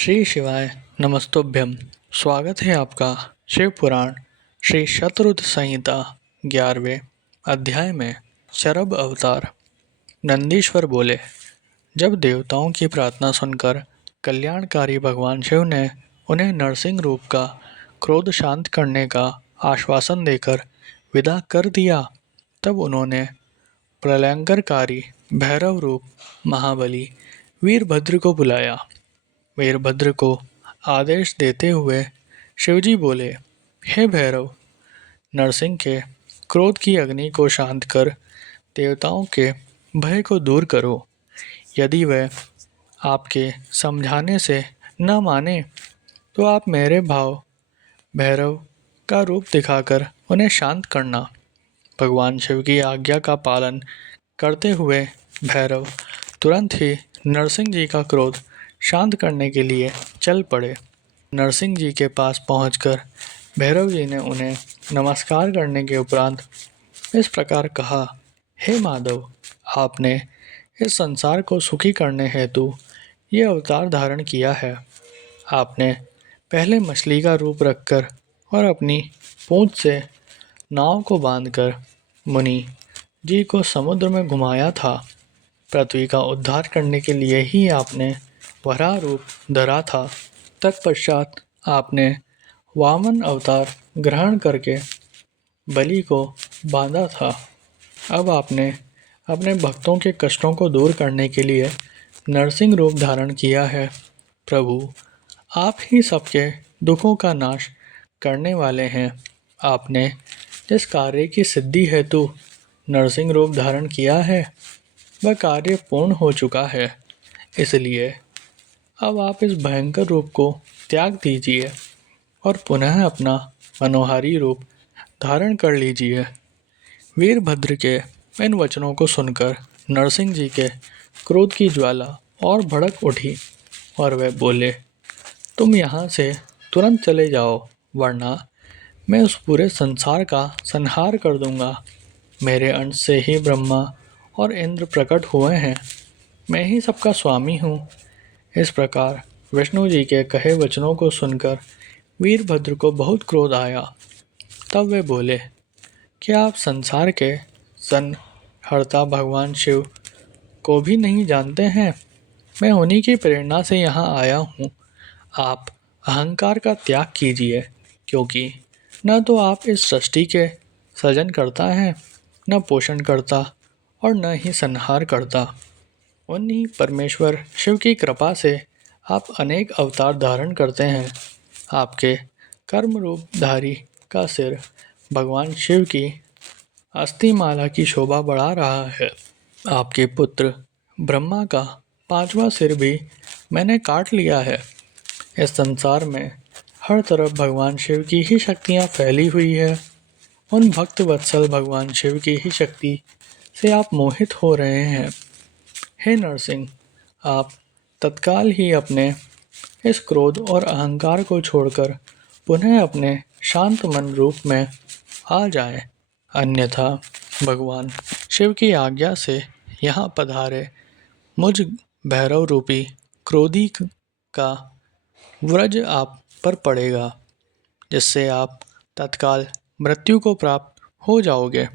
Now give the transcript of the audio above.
श्री शिवाय नमस्तुभ्यम। स्वागत है आपका शिव पुराण श्री शतरुद्र संहिता 11वें अध्याय में शरभ अवतार। नंदीश्वर बोले, जब देवताओं की प्रार्थना सुनकर कल्याणकारी भगवान शिव ने उन्हें नरसिंह रूप का क्रोध शांत करने का आश्वासन देकर विदा कर दिया, तब उन्होंने प्रलयंकरकारी भैरव रूप महाबली वीरभद्र को बुलाया। वीरभद्र को आदेश देते हुए शिवजी बोले, हे भैरव, नरसिंह के क्रोध की अग्नि को शांत कर देवताओं के भय को दूर करो। यदि वह आपके समझाने से न माने तो आप मेरे भाव भैरव का रूप दिखाकर उन्हें शांत करना। भगवान शिव की आज्ञा का पालन करते हुए भैरव तुरंत ही नरसिंह जी का क्रोध शांत करने के लिए चल पड़े। नरसिंह जी के पास पहुंचकर भैरव जी ने उन्हें नमस्कार करने के उपरांत इस प्रकार कहा, हे माधव, आपने इस संसार को सुखी करने हेतु ये अवतार धारण किया है। आपने पहले मछली का रूप रखकर और अपनी पूंछ से नाव को बांधकर मुनि जी को समुद्र में घुमाया था। पृथ्वी का उद्धार करने के लिए ही आपने वराह रूप धरा था। तत्पश्चात आपने वामन अवतार ग्रहण करके बलि को बांधा था। अब आपने अपने भक्तों के कष्टों को दूर करने के लिए नरसिंह रूप धारण किया है। प्रभु, आप ही सबके दुखों का नाश करने वाले हैं। आपने जिस कार्य की सिद्धि हेतु नरसिंह रूप धारण किया है वह कार्य पूर्ण हो चुका है, इसलिए अब आप इस भयंकर रूप को त्याग दीजिए और पुनः अपना मनोहारी रूप धारण कर लीजिए। वीरभद्र के इन वचनों को सुनकर नरसिंह जी के क्रोध की ज्वाला और भड़क उठी और वे बोले, तुम यहाँ से तुरंत चले जाओ, वरना मैं उस पूरे संसार का संहार कर दूंगा। मेरे अंश से ही ब्रह्मा और इंद्र प्रकट हुए हैं। मैं ही सबका स्वामी हूँ। इस प्रकार विष्णु जी के कहे वचनों को सुनकर वीरभद्र को बहुत क्रोध आया। तब वे बोले, क्या आप संसार के संहर्ता भगवान शिव को भी नहीं जानते हैं? मैं उन्हीं की प्रेरणा से यहाँ आया हूँ। आप अहंकार का त्याग कीजिए, क्योंकि न तो आप इस सृष्टि के सृजन करता हैं, न पोषण करता और न ही संहार करता। उन्हीं परमेश्वर शिव की कृपा से आप अनेक अवतार धारण करते हैं। आपके कर्म रूपधारी का सिर भगवान शिव की अस्थिमाला की शोभा बढ़ा रहा है। आपके पुत्र ब्रह्मा का 5वां सिर भी मैंने काट लिया है। इस संसार में हर तरफ भगवान शिव की ही शक्तियाँ फैली हुई है। उन भक्त वत्सल भगवान शिव की ही शक्ति से आप मोहित हो रहे हैं। हे नरसिंह, आप तत्काल ही अपने इस क्रोध और अहंकार को छोड़कर पुनः अपने शांत मन रूप में आ जाए, अन्यथा भगवान शिव की आज्ञा से यहाँ पधारे मुझ भैरव रूपी क्रोधी का व्रज आप पर पड़ेगा, जिससे आप तत्काल मृत्यु को प्राप्त हो जाओगे।